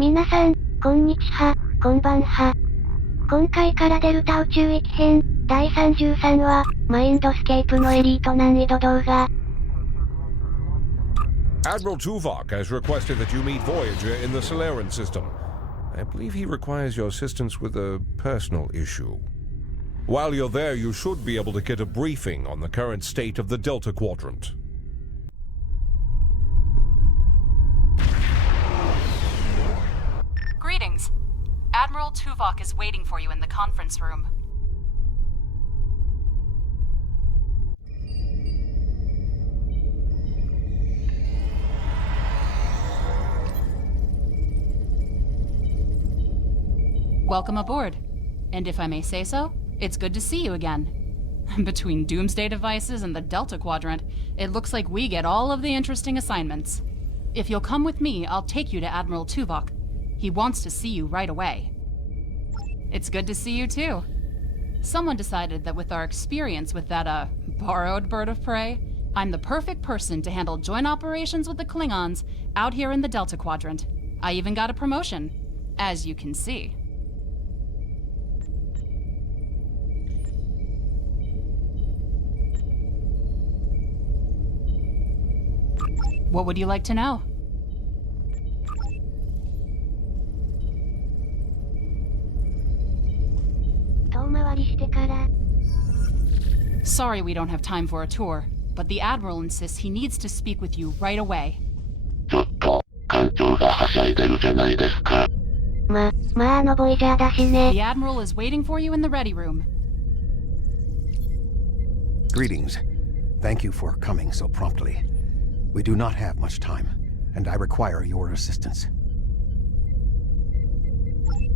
皆さん、こんにちは、こんばんは。今回からデルタ宇宙域編、第33話、マインドスケープのエリート難易度動画。Admiral Tuvok has requested that you meet Voyager in the Solarian system. I believe he requires your assistance with a personal issue. While you're there, you should be able to get a briefing on the current state of the Delta Quadrant. Greetings. Admiral Tuvok is waiting for you in the conference room. Welcome aboard. And if I may say so, it's good to see you again. Between doomsday devices and the Delta Quadrant, it looks like we get all of the interesting assignments. If you'll come with me, I'll take you to Admiral Tuvok. He wants to see you right away. It's good to see you too. Someone decided that with our experience with that, borrowed bird of prey, I'm the perfect person to handle joint operations with the Klingons out here in the Delta Quadrant. I even got a promotion, as you can see. What would you like to know? Sorry we don't have time for a tour, but the Admiral insists he needs to speak with you right away. The Admiral is waiting for you in the ready room. Greetings. Thank you for coming so promptly. We do not have much time, and I require your assistance.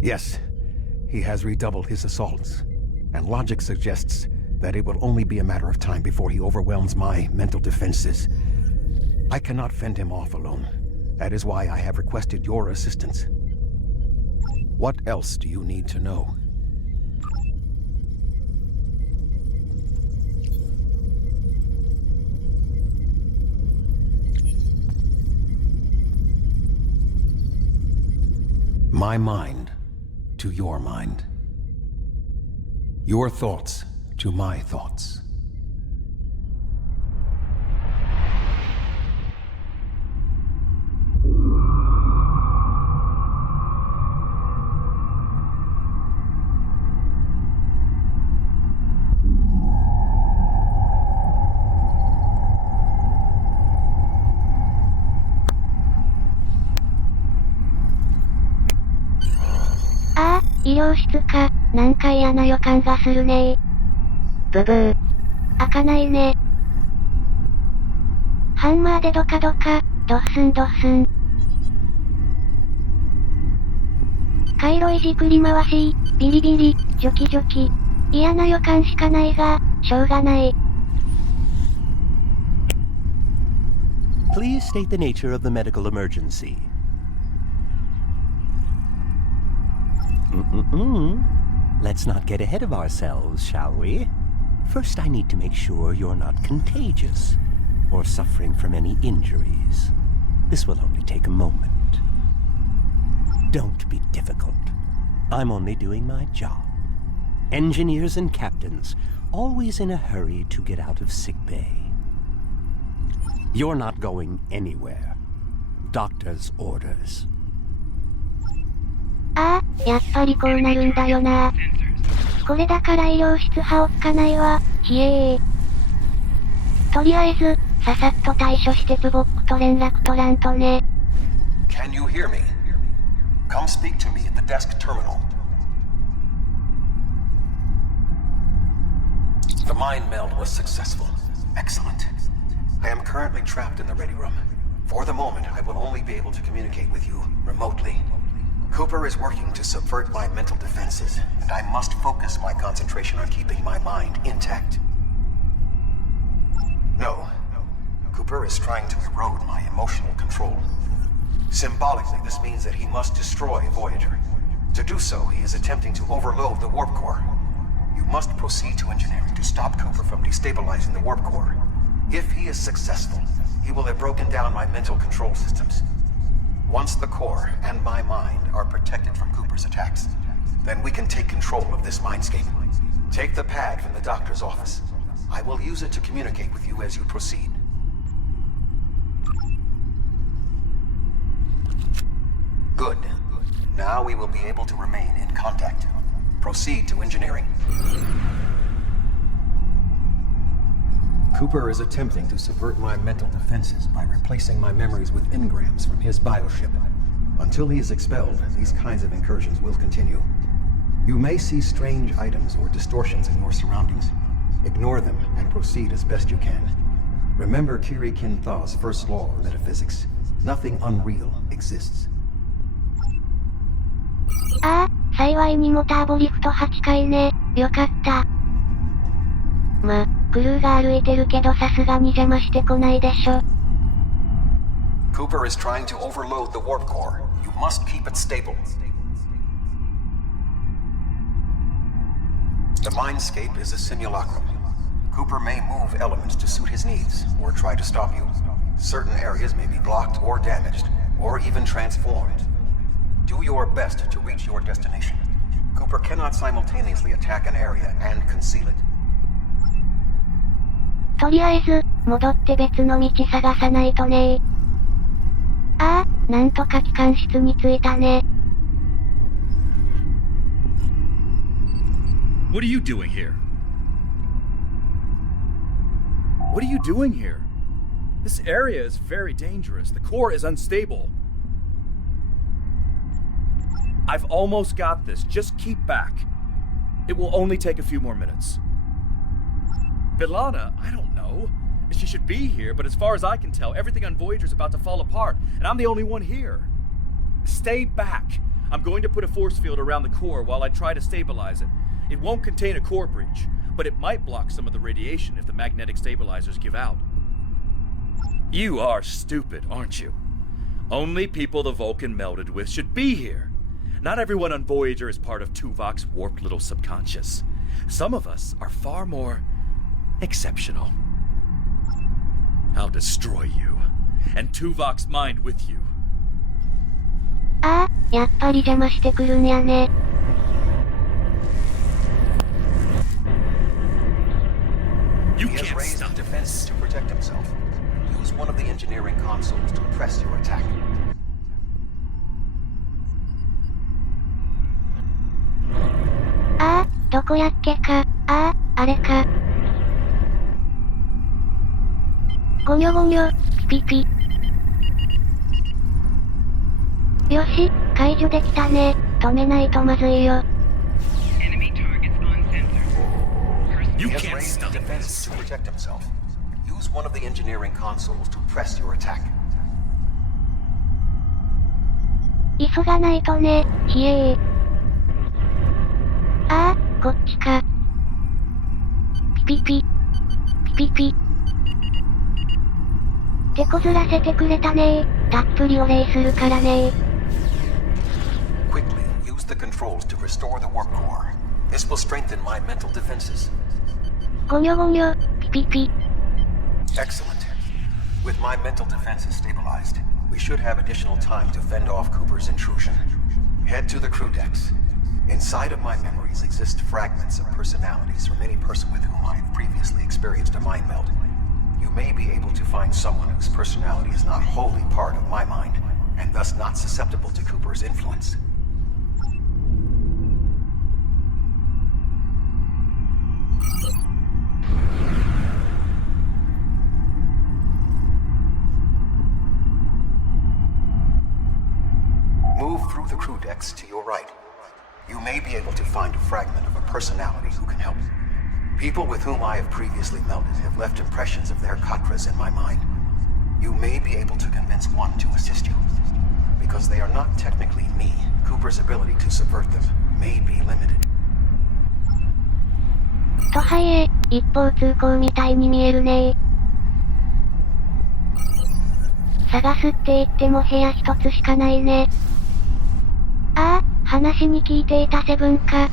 Yes, he has redoubled his assaults, and logic suggests that it will only be a matter of time before he overwhelms my mental defenses. I cannot fend him off alone. That is why I have requested your assistance. What else do you need to know? My mind to your mind. Your thoughts to my thoughts. Ah, 医療室か。なんか嫌な予感がするねー。ブブー。開かないね。ハンマーでドカドカ、ドッスンドッスン。回路いじくり回し、ビリビリ、ジョキジョキ。嫌な予感しかないが、しょうがない。Please state the nature of the medical emergency. Let's not get ahead of ourselves, shall we? First, I need to make sure you're not contagious or suffering from any injuries. This will only take a moment. Don't be difficult. I'm only doing my job. Engineers and captains, always in a hurry to get out of sickbay. You're not going anywhere. Doctor's orders. ああ、やっぱりこうなるんだよな。これだから医療室はおっかないわ、ひえー。とりあえず、ささっと対処してツボックと連絡取らんとね。Can you hear me? Come speak to me at the desk terminal. The mind meld was successful. Excellent. I am currently trapped in the ready room. For the moment, I will only be able to communicate with you remotely. Cooper is working to subvert my mental defenses, and I must focus my concentration on keeping my mind intact. No. Cooper is trying to erode my emotional control. Symbolically, this means that he must destroy Voyager. To do so, he is attempting to overload the warp core. You must proceed to engineering to stop Cooper from destabilizing the warp core. If he is successful, he will have broken down my mental control systems. Once the core and my mind are protected from Cooper's attacks, then we can take control of this mindscape. Take the pad from the doctor's office. I will use it to communicate with you as you proceed. Good. Now we will be able to remain in contact. Proceed to engineering. Cooper is attempting to subvert my mental defenses by replacing my memories with engrams from his bioship. Until he is expelled, these kinds of incursions will continue. You may see strange items or distortions in your surroundings. Ignore them and proceed as best you can. Remember Kiri Kintha's first law of metaphysics. Nothing unreal exists. ああ、幸いにもターボリフト8階ね。よかった。ま、クルーが歩いてるけどさすがに邪魔してこないでしょ。Cooper is trying to overload the warp core. You must keep it stable. The mindscape is a simulacrum. Cooper may move elements to suit his needs, or try to stop you. Certain areas may be blocked or damaged, or even transformed. Do your best to reach your destination. Cooper cannot simultaneously attack an area and conceal it. とりあえず、戻って別の道探さないとね。ああ、なんとか機関室に着いたね。What are you doing here? What are you doing here? This area is very dangerous. The core is unstable. I've almost got this. Just keep back. It will only take a few more minutes. Bilana, I don't know. She should be here, but as far as I can tell, everything on Voyager is about to fall apart, and I'm the only one here. Stay back. I'm going to put a force field around the core while I try to stabilize it. It won't contain a core breach, but it might block some of the radiation if the magnetic stabilizers give out. You are stupid, aren't you? Only people the Vulcan melded with should be here. Not everyone on Voyager is part of Tuvok's warped little subconscious. Some of us are far more exceptional. I'll destroy you, and Tuvok's mind with you. ああ、やっぱり邪魔してくるんやね。He has raised his defenses to protect himself. Use one of the engineering consoles to press your attack. ああ、どこやっけか。ああ、あれか。ゴニョゴニョ、ピピピ。よし、解除できたね。止めないとまずいよ。He has raised his defenses to protect himself. Use one of the engineering consoles to press your attack. 急がないとね、ひえー。ああ、こっちか。ピピピ。ピピピ。手こずらせてくれたねー。たっぷりお礼するからねー。Quickly use the controls to restore the warp core. This will strengthen my mental defenses. ゴニョゴニョ、ピピピ。Excellent. With my mental defenses stabilized, we should have additional time to fend off Cooper's intrusion. Head to the crew decks. Inside of my memories exist fragments of personalities from any person with whom I have previously experienced a mind meld. You may be able to find someone whose personality is not wholly part of my mind, and thus not susceptible to Cooper's influence. Move through the crew decks to your right. You may be able to find a fragment of a personality who can help. People with whom I have previously melded have left impressions of their katras in my mind. You may be able to convince one to assist you. Because they are not technically me, Cooper's ability to subvert them may be limited. とはいえ、一方通行みたいに見えるねー。探すって言っても部屋一つしかないね。ああ、話に聞いていたセブンか。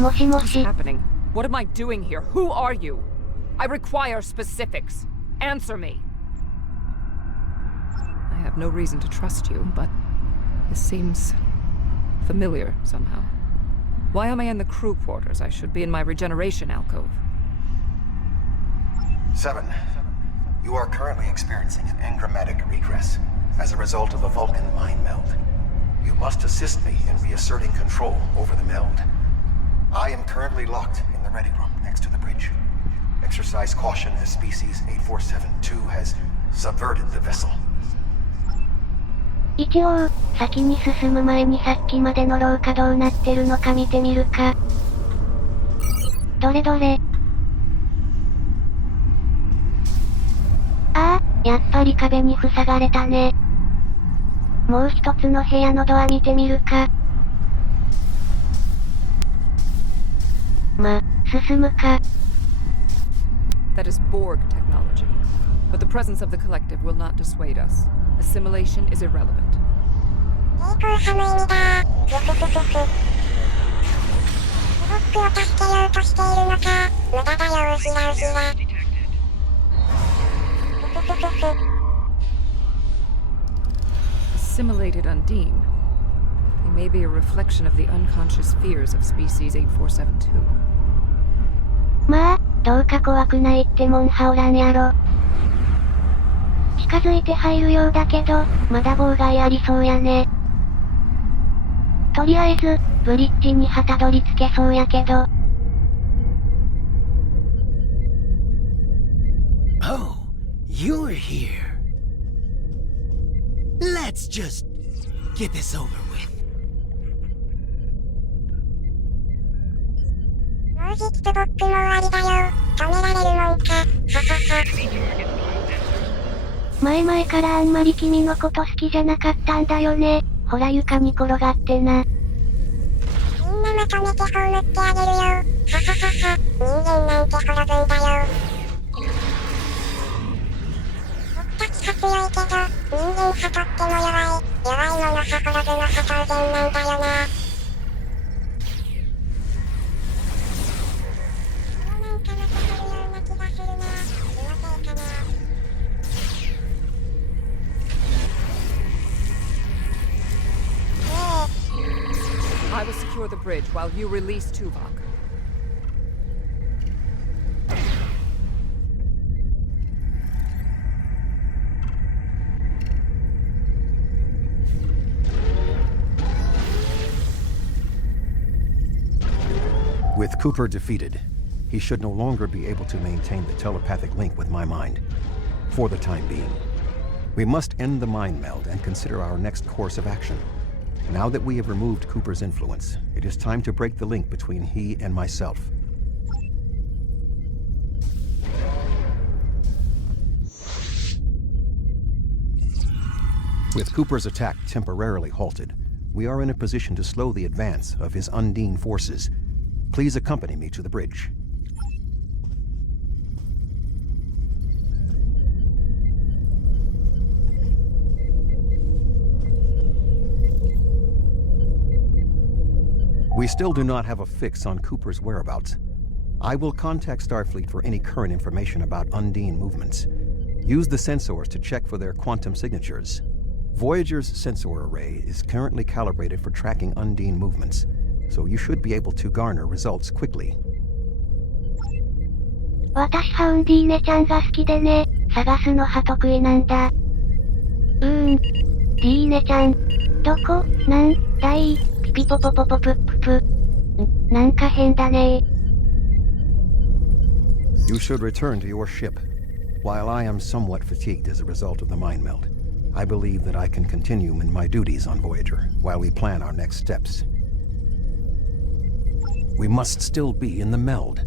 もしもし。What am I doing here? Who are you? I require specifics. Answer me. I have no reason to trust you, but This seems familiar somehow. Why am I in the crew quarters? I should be in my regeneration alcove. 7. You are currently experiencing an engrammatic regress as a result of a Vulcan mind meld. You must assist me in reasserting control over the meld. I am currently locked in the ready room next to the bridge. Exercise caution as species 8472 has subverted the vessel. 一応、先に進む前にさっきまでの廊下どうなってるのか見てみるか。どれどれ。ああ、やっぱり壁に塞がれたね。もう一つの部屋のドア見てみるか。進むか。That is Borg technology. But the presence of the collective will not dissuade us. Assimilation is irrelevant. 抵抗派の意味だ。僕を助けようとしているのか。無駄だよ、ウヒラウヒラ。Assimilated Undine. They may be a reflection of the unconscious fears of species 8472. まあ、どうか怖くないってもんはおらんやろ。近づいて入るようだけど、まだ妨害ありそうやね。とりあえず、ブリッジに旗取り付けそうやけど。Oh, you're here. Let's just get this over with. もうじきと僕も終わりだよ。止められるもんか。ははは。前々からあんまり君のこと好きじゃなかったんだよね。ほら床に転がってな。みんなまとめて葬ってあげるよ。はははは。人間なんて滅ぶんだよ。僕たちは強いけど、人間派とっても弱い。弱いもの派滅ぶの派当然なんだよな。なんかまた来るような気がするな。気のせいかな。I will secure the bridge while you release Tuvok. With Cooper defeated, he should no longer be able to maintain the telepathic link with my mind. For the time being. We must end the mind meld and consider our next course of action. Now that we have removed Cooper's influence, it is time to break the link between he and myself. With Cooper's attack temporarily halted, we are in a position to slow the advance of his Undine forces. Please accompany me to the bridge. We still do not have a fix on Cooper's whereabouts. I will contact Starfleet for any current information about Undine movements. Use the sensors to check for their quantum signatures. Voyager's sensor array is currently calibrated for tracking Undine movements, so you should be able to garner results quickly. 私はウンディーネちゃんが好きでね、探すのは得意なんだ。ディーネちゃん。どこなんだいピピポポポポプッププ。なんか変だね。You should return to your ship. While I am somewhat fatigued as a result of the mind meld, I believe that I can continue in my duties on Voyager while we plan our next steps. We must still be in the meld.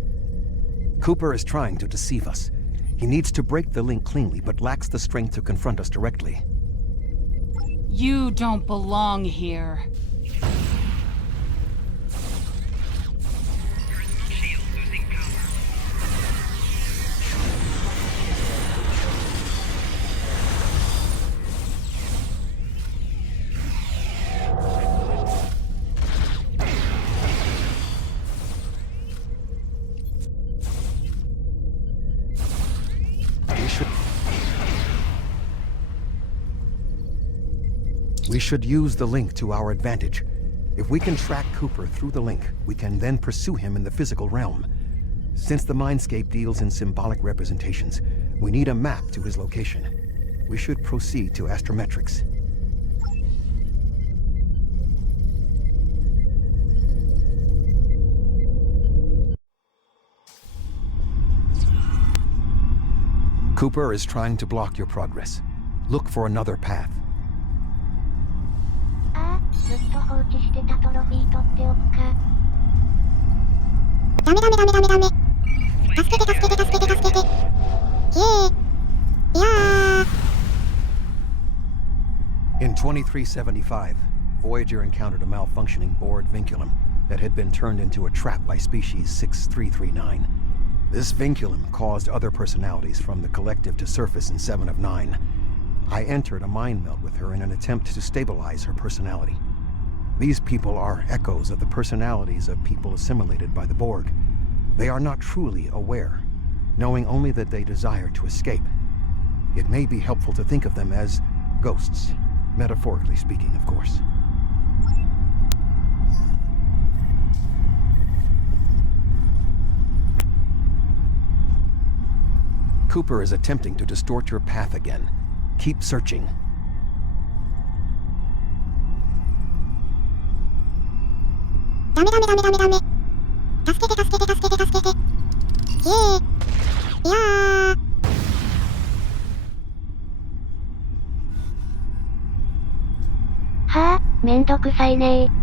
Cooper is trying to deceive us. He needs to break the link cleanly, but lacks the strength to confront us directly. You don't belong here. We should use the link to our advantage. If we can track Cooper through the link, we can then pursue him in the physical realm. Since the mindscape deals in symbolic representations, we need a map to his location. We should proceed to astrometrics. Cooper is trying to block your progress. Look for another path. ずっと放置してたトロフィー取っておくか。ダメ。助けて。ひえー。いやー。 In 2375, Voyager encountered a malfunctioning board vinculum that had been turned into a trap by species 6339. This vinculum caused other personalities from the collective to surface in 7 of 9. I entered a mind meld with her in an attempt to stabilize her personality. These people are echoes of the personalities of people assimilated by the Borg. They are not truly aware, knowing only that they desire to escape. It may be helpful to think of them as ghosts, metaphorically speaking, of course. Cooper is attempting to distort your path again. Keep searching. ダメ。助けて。ひえー。いやー。はあ、めんどくさいねー。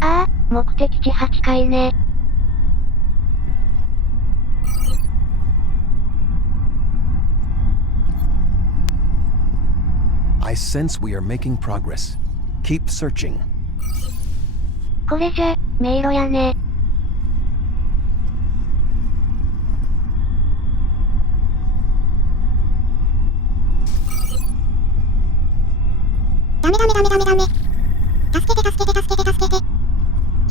ああ、目的地8階ね。I sense we are making progress. Keep searching. これじゃ、迷路やね。ダメ。助けて。ひ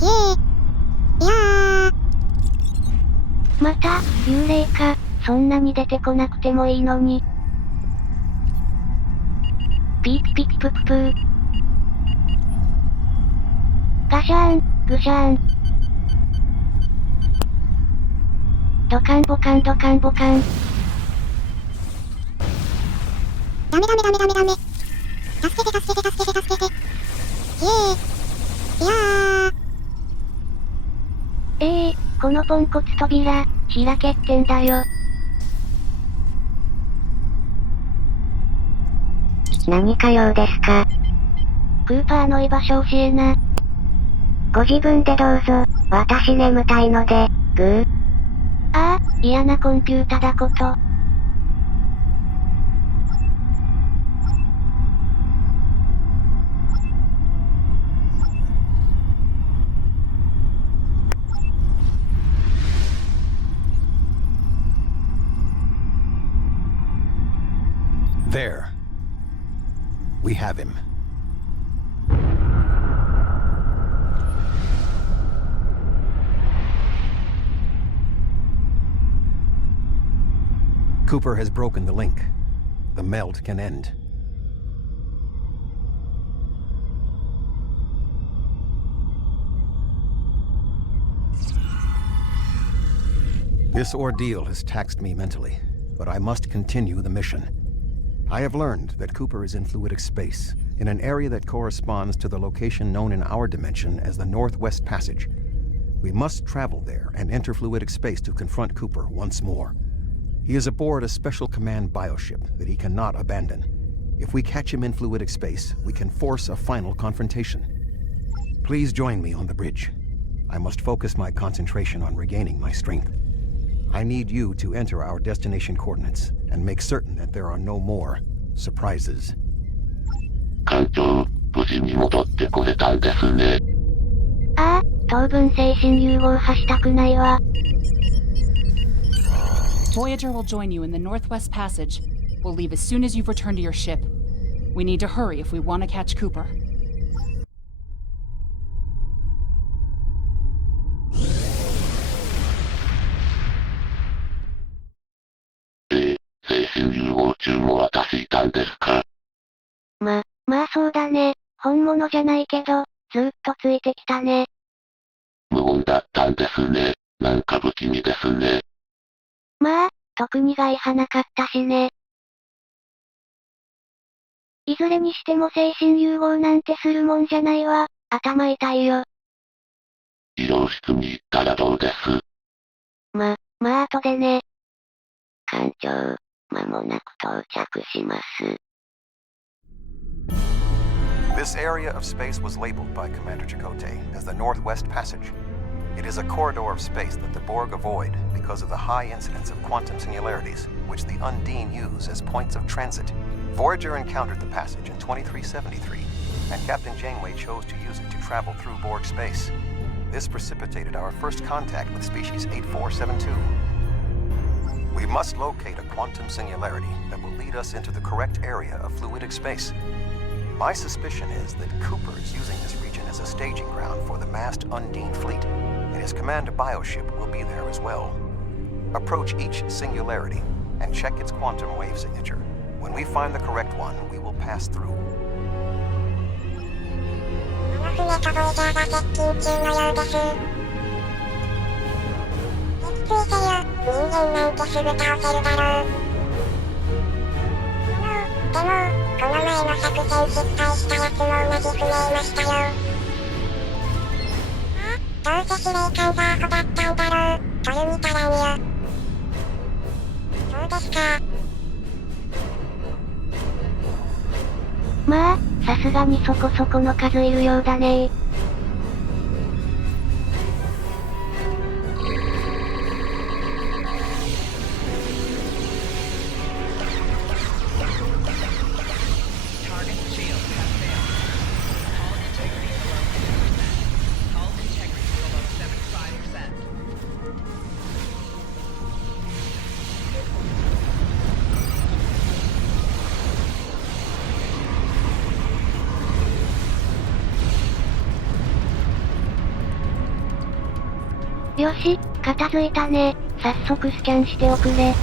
えー。いやー。また、幽霊か。そんなに出てこなくてもいいのに。ピーピピピプププー。ガシャーン、グシャーン。ドカンボカン。ダメ。助けて。ひえー。いやー。このポンコツ扉、開けってんだよ。何か用ですか？クーパーの居場所教えな。ご自分でどうぞ。私眠たいので、グー。ああ、嫌なコンピュータだこと。There. We have him. Cooper has broken the link. The meld can end. This ordeal has taxed me mentally, but I must continue the mission. I have learned that Cooper is in fluidic space, in an area that corresponds to the location known in our dimension as the Northwest Passage. We must travel there and enter fluidic space to confront Cooper once more. He is aboard a special command bioship that he cannot abandon. If we catch him in fluidic space, we can force a final confrontation. Please join me on the bridge. I must focus my concentration on regaining my strength. I need you to enter our destination coordinates and make certain that there are no more surprises. 艦長、無事に戻ってこれたんですね。ああ、当分精神融合はしたくないわ。Voyager will join you in the Northwest Passage. We'll leave as soon as you've returned to your ship. We need to hurry if we want to catch Cooper. したんですか？まあそうだね。本物じゃないけど、ずっとついてきたね。無言だったんですね。なんか不気味ですね。まあ、特に害はなかったしね。いずれにしても精神融合なんてするもんじゃないわ。頭痛いよ。医療室に行ったらどうです？まあ後でね。艦長、間もなく到着します。This area of space was labeled by Commander Chakotay as the Northwest Passage. It is a corridor of space that the Borg avoid because of the high incidence of quantum singularities, which the Undine use as points of transit. Voyager encountered the passage in 2373, and Captain Janeway chose to use it to travel through Borg space. This precipitated our first contact with species 8472. We must locate a quantum singularity that will lead us into the correct area of fluidic space. My suspicion is that Cooper is using this region as a staging ground for the massed Undine fleet, and his command bioship will be there as well. Approach each singularity and check its quantum wave signature. When we find the correct one, we will pass through. この船とボイジャーが接近中のようです。撃墜せよ、人間なんてすぐ倒せるだろう。でも、この前の作戦失敗したやつも同じ船いましたよ。どうせ司令官がアホだったんだろう。トルミタランよ。そうですか。まあ、さすがにそこそこの数いるようだね。よし、片付いたね。早速スキャンしておくれ。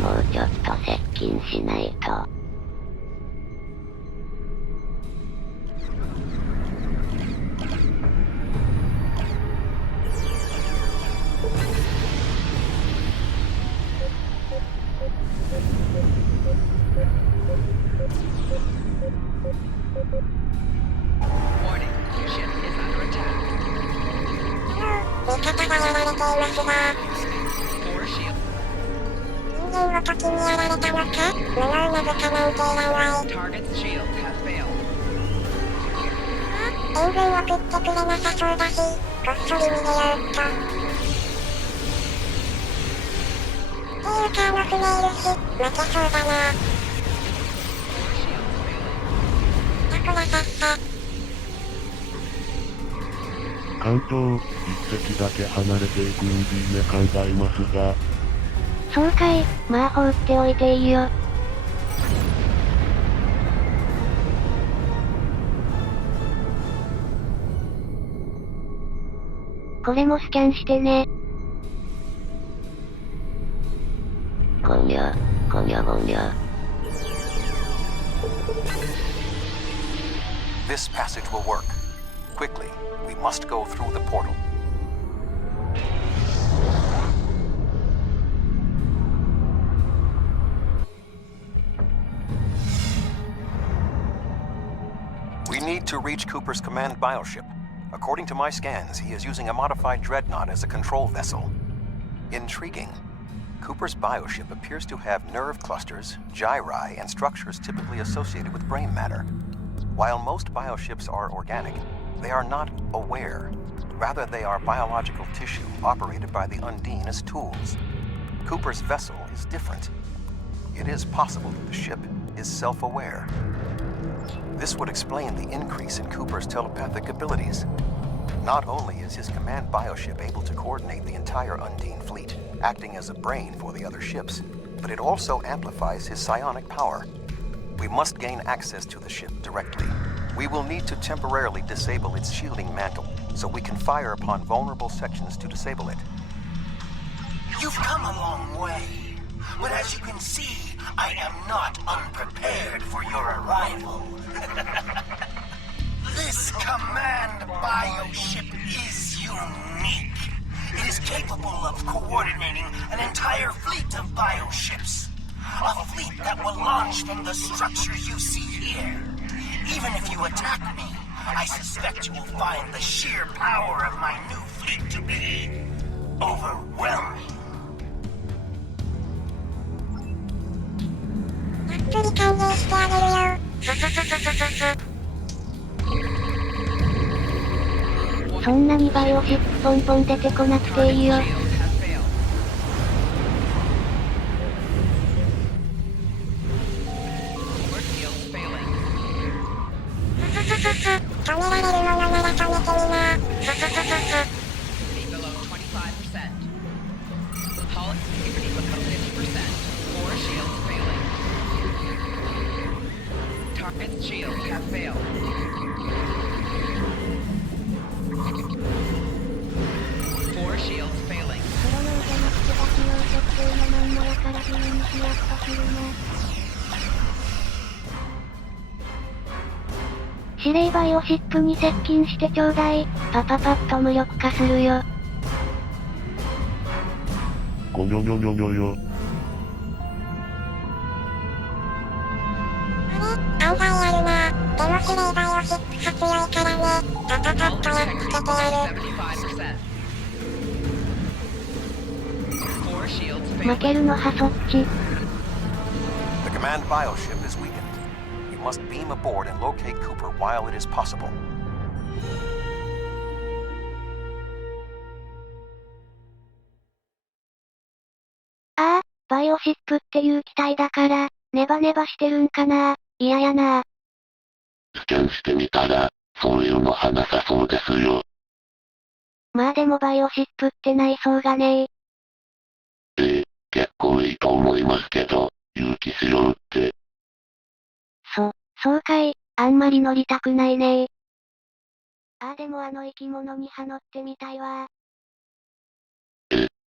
もうちょっと接近しないと。味方がやられていますが。人間ごときにやられたのか？無能な部下なんていらんわい。援軍送ってくれなさそうだし、こっそり逃げようっと。っていうか船いるし、負けそうだな。だからさっさ。艦長、一隻だけ離れていくん D で考えますが。そうかい、まあ放っておいていいよ。これもスキャンしてね。ゴニャ、ゴニャゴニャ。This passage will work. Quickly, we must go through the portal. We need to reach Cooper's command bioship. According to my scans, he is using a modified dreadnought as a control vessel. Intriguing. Cooper's bioship appears to have nerve clusters, gyri, and structures typically associated with brain matter. While most bioships are organic, they are not aware. Rather, they are biological tissue operated by the Undine as tools. Cooper's vessel is different. It is possible that the ship is self-aware. This would explain the increase in Cooper's telepathic abilities. Not only is his command bioship able to coordinate the entire Undine fleet, acting as a brain for the other ships, but it also amplifies his psionic power. We must gain access to the ship directly. We will need to temporarily disable its shielding mantle, so we can fire upon vulnerable sections to disable it. You've come a long way. but as you can see, I am not unprepared for your arrival. This command bioship is unique. It is capable of coordinating an entire fleet of bioships. A fleet that will launch from the structure you see here. Even if you attack me, I suspect you will find the sheer power of my new fleet to be overwhelming. たっぷり歓迎してあげるよ。はははははは。そんなにバイオシップポンポン出てこなくていいよ。止められるものなら止めてみな。ははははは。司令バイオシップに接近してちょうだい。パパパッと無力化するよ。ごにょにょにょにょよ。案外あるな。でも司令バイオシップが強いからね。パパパッとやっつけてやる。負けるのはそっち。The command bioship is weakened. You must beam aboard and locate Cooper while it is possible. ああ、バイオシップっていう機体だから、ネバネバしてるんかな。嫌やな。スキャンしてみたら、そういうのはなさそうですよ。まあでもバイオシップって内装がねえ。結構いいと思いますけど、勇気しようって。そうかい、あんまり乗りたくないね。ああでもあの生き物に羽乗ってみたいわ。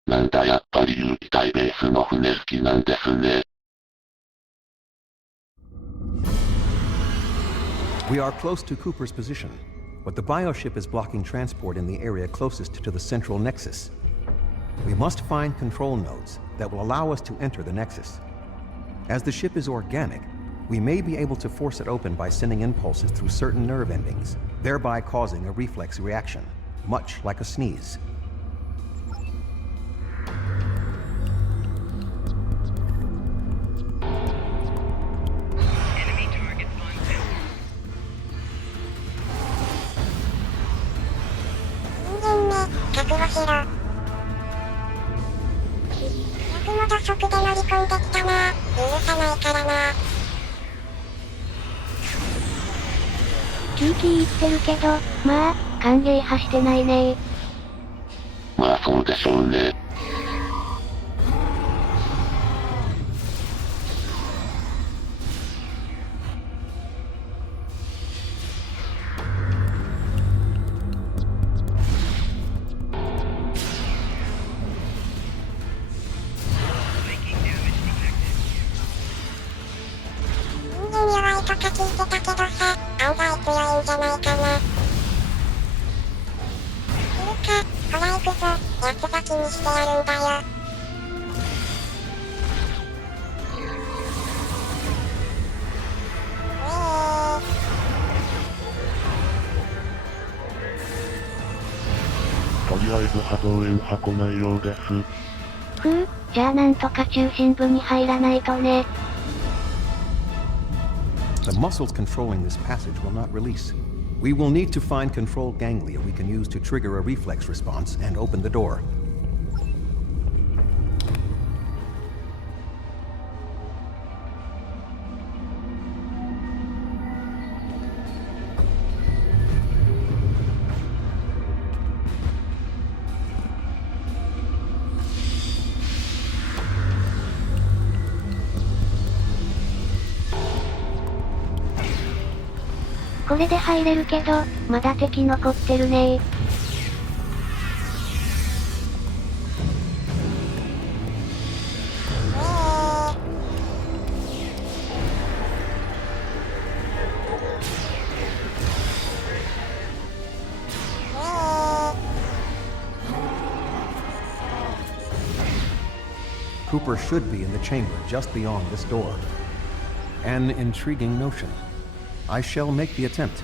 なんだやっぱり有機体ベースの船好きなんですね。We are close to Cooper's position, but the bioship is blocking transport in the area closest to the central nexus. We must find control nodes that will allow us to enter the nexus. As the ship is organic, we may be able to force it open by sending impulses through certain nerve endings, thereby causing a reflex reaction, much like a sneeze. Enemy target on sensor. 人間め、覚悟しろ。逆も土足で乗り込んできたな。許さないからな。キーキー言ってるけど、まあ、歓迎派してないね。まあそうでしょうね。人間弱いとか聞いてたけどさ、案外強いんじゃないかな。ほら行くぞ、やつが気にしてやるんだよ。とりあえず波動炎は来ないようです。じゃあなんとか中心部に入らないとね。The muscles controlling this passage will not release. We will need to find control ganglia we can use to trigger a reflex response and open the door.これで入れるけど、まだ敵残ってるね Cooper should be in the chamber just beyond this door. An intriguing notion. I shall make the attempt.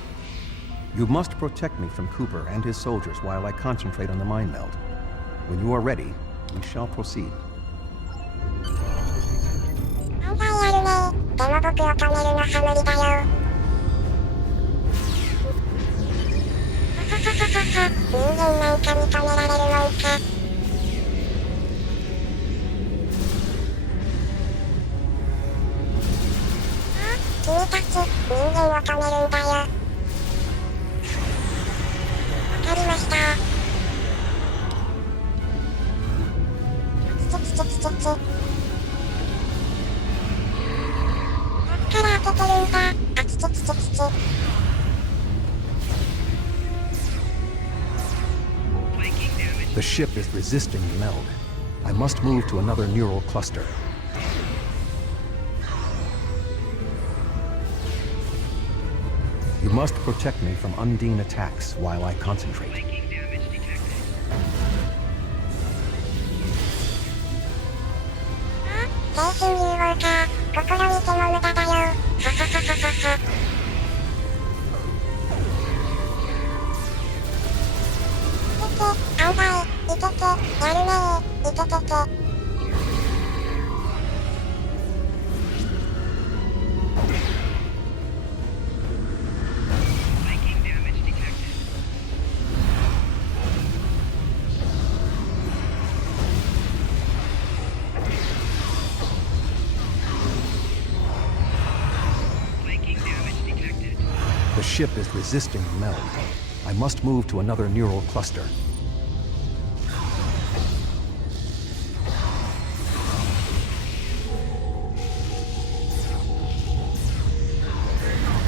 You must protect me from Cooper and his soldiers while I concentrate on the mind meld. When you are ready, we shall proceed. 案外あるね。でも僕を止めるのは無理だよ。ははははは。人間なんかに止められるもんか。君たち、人間を止めるんだよ。わかりました。つつつつつつ。どっから開けてるんだ。あつつつつつつ。The ship is resisting the meld. I must move to another neural cluster. You must protect me from Undine attacks while I concentrate. The ship is resisting the meld. I must move to another neural cluster.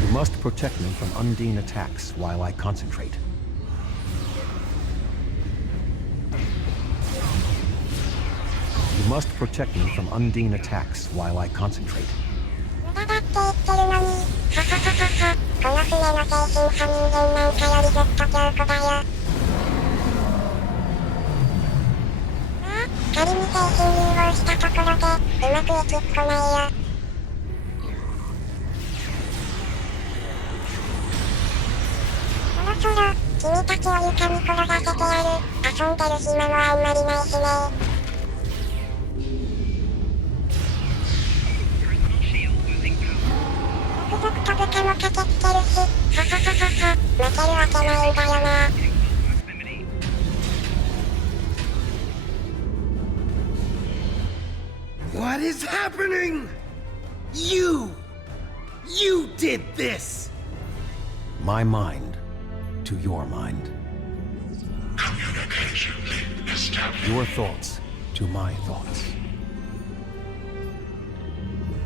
You must protect me from Undine attacks while I concentrate. You must protect me from Undine attacks while I concentrate. 無駄だって言ってるのに。ははははは。この船の精神派人間なんかよりずっと強固だよ。ああ、仮に精神融合したところで、うまくいきっこないよ。そろそろ、君たちを床に転がせてやる。遊んでる暇もあんまりないしね。続々と部下も駆けつけるし、ははははは、負けるわけないんだよな。What is happening? You did this! My mind to your mind. Communication link established. Your thoughts to my thoughts.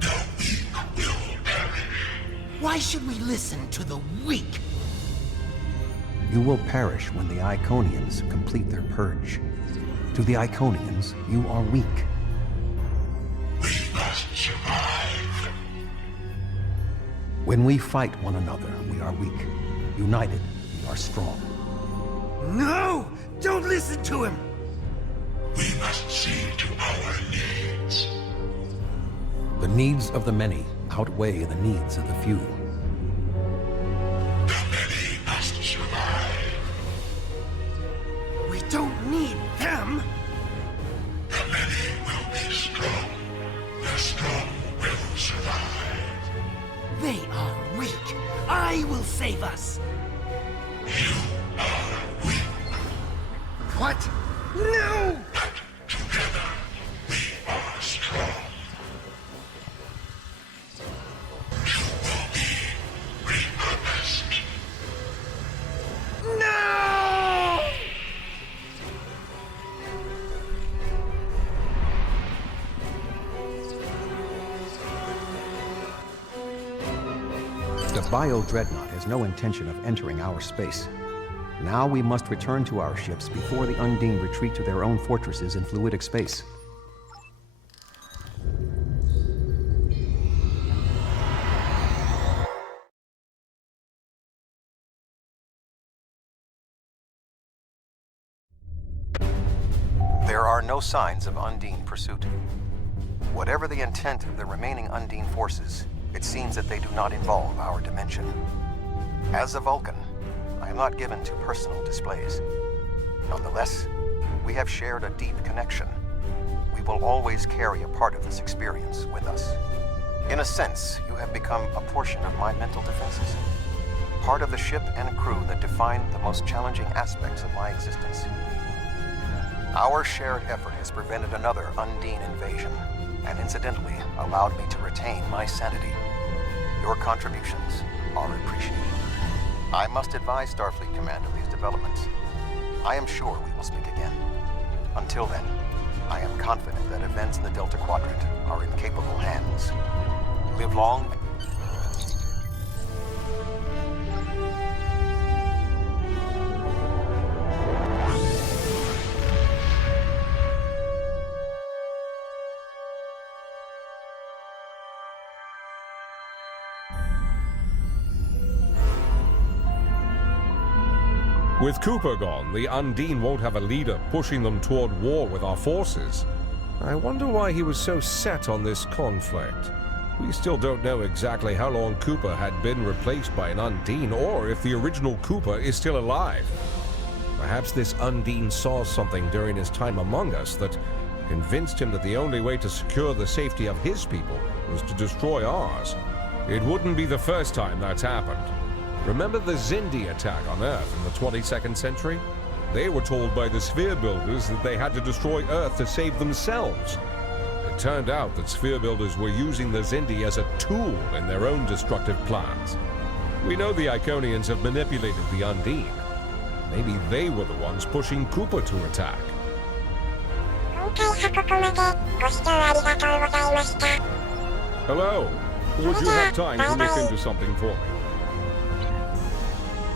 The weak will perish. Why should we listen to the weak? You will perish when the Iconians complete their purge. To the Iconians, you are weak. We must survive. When we fight one another, we are weak. United, we are strong. No! Don't listen to him! We must see to our needs. The needs of the many outweigh the needs of the few. The many must survive. We don't need them! The many will be strong. The strong will survive. They are weak. I will save us! You are weak. What? No! But together we are strong. You will be repurposed. No! The Bio-Dreadnought has no intention of entering our space. Now we must return to our ships before the Undine retreat to their own fortresses in fluidic space. There are no signs of Undine pursuit. Whatever the intent of the remaining Undine forces, it seems that they do not involve our dimension. As a Vulcan, I am not given to personal displays. Nonetheless, we have shared a deep connection. We will always carry a part of this experience with us. In a sense, you have become a portion of my mental defenses. Part of the ship and crew that define the most challenging aspects of my existence. Our shared effort has prevented another Undine invasion, and incidentally allowed me to retain my sanity. Your contributions are appreciated. I must advise Starfleet Command of these developments. I am sure we will speak again. Until then, I am confident that events in the Delta Quadrant are in capable hands. Live long. With Cooper gone, the Undine won't have a leader pushing them toward war with our forces. I wonder why he was so set on this conflict. We still don't know exactly how long Cooper had been replaced by an Undine, or if the original Cooper is still alive. Perhaps this Undine saw something during his time among us that convinced him that the only way to secure the safety of his people was to destroy ours. It wouldn't be the first time that's happened. Remember the Xindi attack on Earth in the 22nd century? They were told by the Sphere Builders that they had to destroy Earth to save themselves. It turned out that Sphere Builders were using the Xindi as a tool in their own destructive plans. We know the Iconians have manipulated the Undine. Maybe they were the ones pushing Cooper to attack. 今回はここまで。ご視聴ありがとうございました。 Hello. Would you have time to look into something for me?